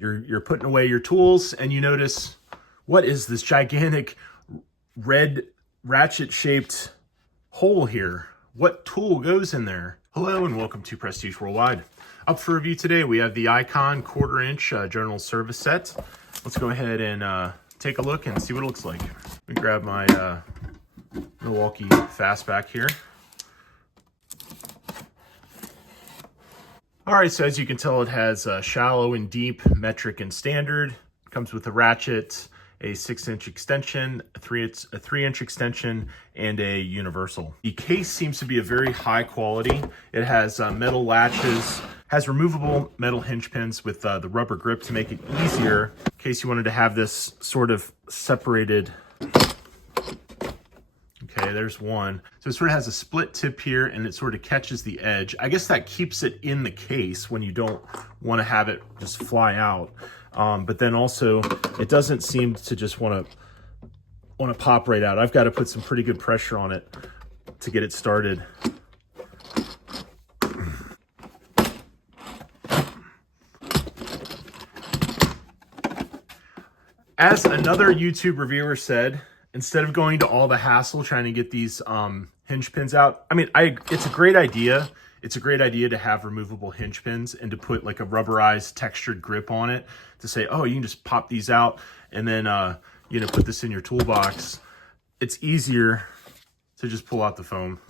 You're putting away your tools and you notice, what is this gigantic red ratchet shaped hole here? What tool goes in there? Hello and welcome to Prestige Worldwide. Up for review today, we have the Icon 1/4 inch journal service set. Let's go ahead and take a look and see what it looks like. Let me grab my Milwaukee Fastback here. All right, so as you can tell, it has shallow and deep, metric and standard. It comes with a ratchet, a 6-inch extension, a 3-inch extension, and a universal. The case seems to be a very high quality. It has metal latches, has removable metal hinge pins with the rubber grip to make it easier in case you wanted to have this sort of separated. Okay, there's one. So it sort of has a split tip here and it sort of catches the edge. I guess that keeps it in the case when you don't want to have it just fly out. But then also it doesn't seem to just want to pop right out. I've got to put some pretty good pressure on it to get it started. As another YouTube reviewer said, instead of going to all the hassle trying to get these hinge pins out, I mean, it's a great idea. It's a great idea to have removable hinge pins and to put like a rubberized textured grip on it to say, oh, you can just pop these out and then, you know, put this in your toolbox. It's easier to just pull out the foam.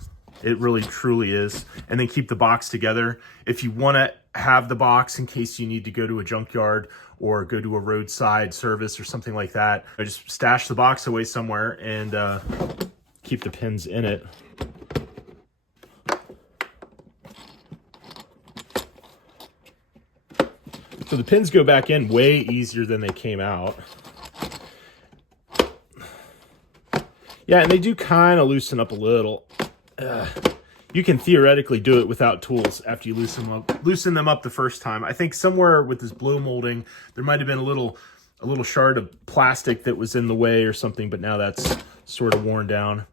It really truly is. And then keep the box together. If you want to have the box in case you need to go to a junkyard or go to a roadside service or something like that, just stash the box away somewhere and keep the pins in it. So the pins go back in way easier than they came out. Yeah, and they do kind of loosen up a little. You can theoretically do it without tools after you loosen them up the first time. I think somewhere with this blow molding, there might have been a little shard of plastic that was in the way or something, but now that's sort of worn down.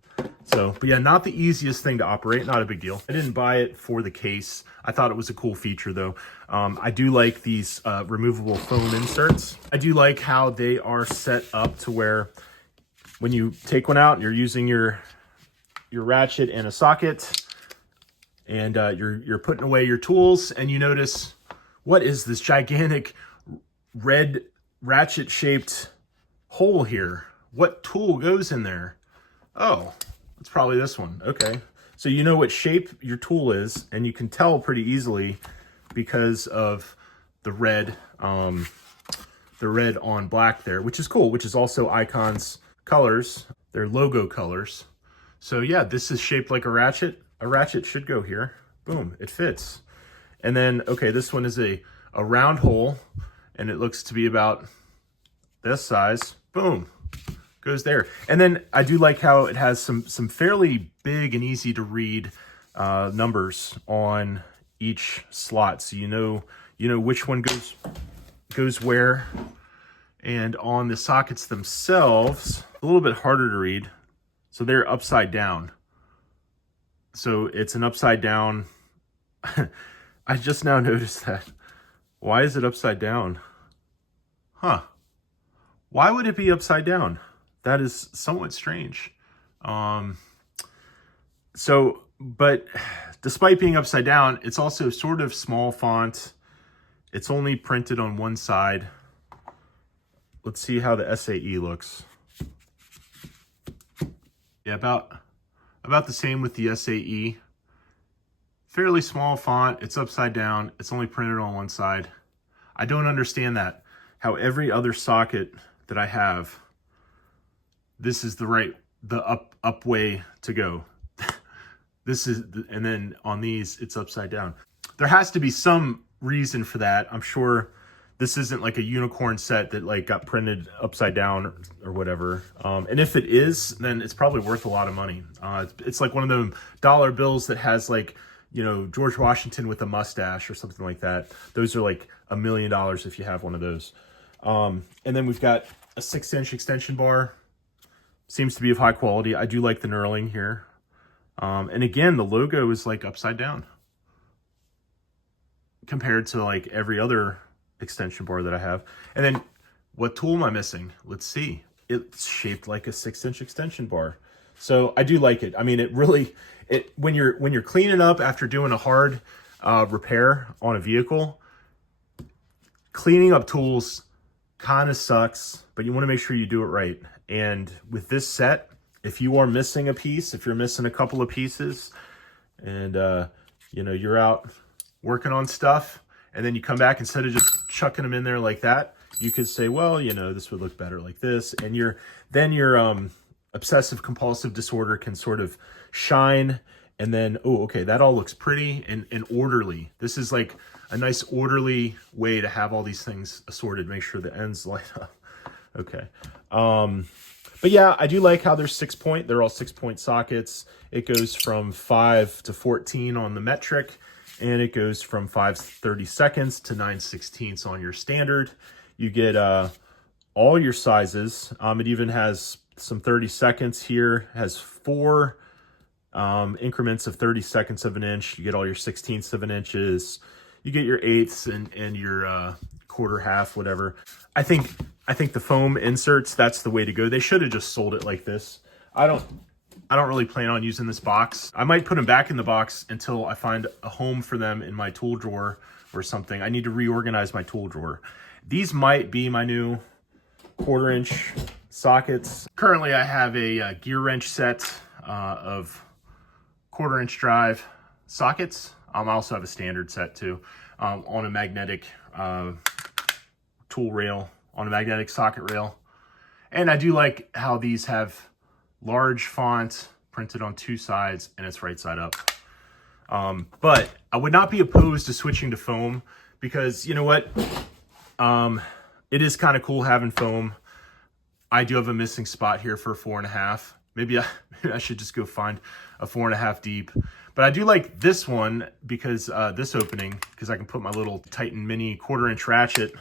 So, but yeah, not the easiest thing to operate, not a big deal. I didn't buy it for the case. I thought it was a cool feature though. I do like these removable foam inserts. I do like how they are set up to where when you take one out and you're using your ratchet and a socket, and you're putting away your tools and you notice, what is this gigantic red ratchet shaped hole here? What tool goes in there? Oh, it's probably this one. Okay, so you know what shape your tool is and you can tell pretty easily because of the red on black there, which is cool, which is also Icon's colors, their logo colors. So yeah, this is shaped like a ratchet. A ratchet should go here. Boom, it fits. And then, okay, this one is a round hole and it looks to be about this size. Boom, goes there. And then I do like how it has some fairly big and easy to read numbers on each slot. So you know which one goes where. And on the sockets themselves, a little bit harder to read. So they're upside down. So it's an upside down. I just now noticed that. Why is it upside down? Huh. Why would it be upside down? That is somewhat strange. But despite being upside down, it's also sort of small font. It's only printed on one side. Let's see how the SAE looks. Yeah, about the same with the SAE. Fairly small font, it's upside down, it's only printed on one side. I don't understand that. How every other socket that I have, this is the up way to go. And then on these, it's upside down. There has to be some reason for that. I'm sure this isn't like a unicorn set that like got printed upside down or whatever. And if it is, then it's probably worth a lot of money. It's like one of them dollar bills that has like, you know, George Washington with a mustache or something like that. Those are like $1 million if you have one of those. And then we've got a 6-inch extension bar. Seems to be of high quality. I do like the knurling here. And again, the logo is like upside down compared to like every other extension bar that I have. And then what tool am I missing? Let's see. It's shaped like a 6-inch extension bar. So I do like it. I mean, when you're cleaning up after doing a hard repair on a vehicle, cleaning up tools kind of sucks, but you want to make sure you do it right. And with this set, if you are missing a piece, if you're missing a couple of pieces, and you know, you're out working on stuff, and then you come back, instead of just chucking them in there like that, you could say, well, you know, this would look better like this, and your obsessive compulsive disorder can sort of shine, and then, oh, okay, that all looks pretty and orderly. This is like a nice orderly way to have all these things assorted. Make sure the ends line up. Okay. But yeah, I do like how they're 6-point. They're all 6-point sockets. It goes from 5 to 14 on the metric, and it goes from 5/32 to 9/16 on your standard. You get all your sizes. It even has some 30-seconds here. It has 4 increments of 30-seconds of an inch. You get all your 16ths of an inches. You get your 1/8 and your quarter, half, whatever. I think the foam inserts, that's the way to go. They should have just sold it like this. I don't really plan on using this box. I might put them back in the box until I find a home for them in my tool drawer or something. I need to reorganize my tool drawer. These might be my new 1/4-inch sockets. Currently, I have a gear wrench set of 1/4-inch drive sockets. I also have a standard set too, on a magnetic tool rail, on a magnetic socket rail. And I do like how these have large font printed on 2 sides, and it's right side up. But I would not be opposed to switching to foam, because you know what? It is kind of cool having foam. I do have a missing spot here for 4.5. Maybe I should just go find a 4.5 deep. But I do like this one because this opening, because I can put my little Titan Mini 1/4-inch ratchet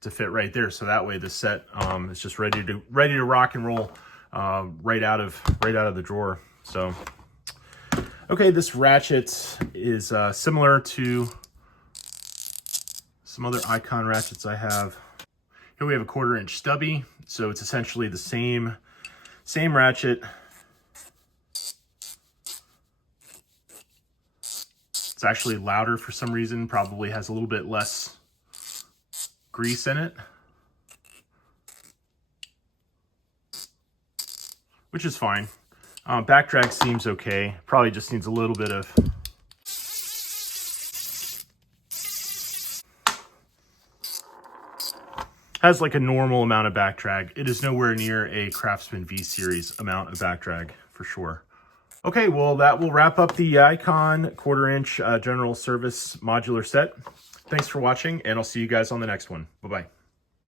to fit right there. So that way the set is just ready to rock and roll right out of the drawer. So okay, this ratchet is similar to some other Icon ratchets I have. Here we have a 1/4-inch stubby, so it's essentially the same ratchet. It's actually louder for some reason, probably has a little bit less grease in it, which is fine. Back drag seems okay. Probably just needs a little bit of has like a normal amount of back drag. It is nowhere near a Craftsman V-Series amount of back drag for sure. Okay, well, that will wrap up the Icon 1/4-inch general service modular set. Thanks for watching, and I'll see you guys on the next one. Bye-bye.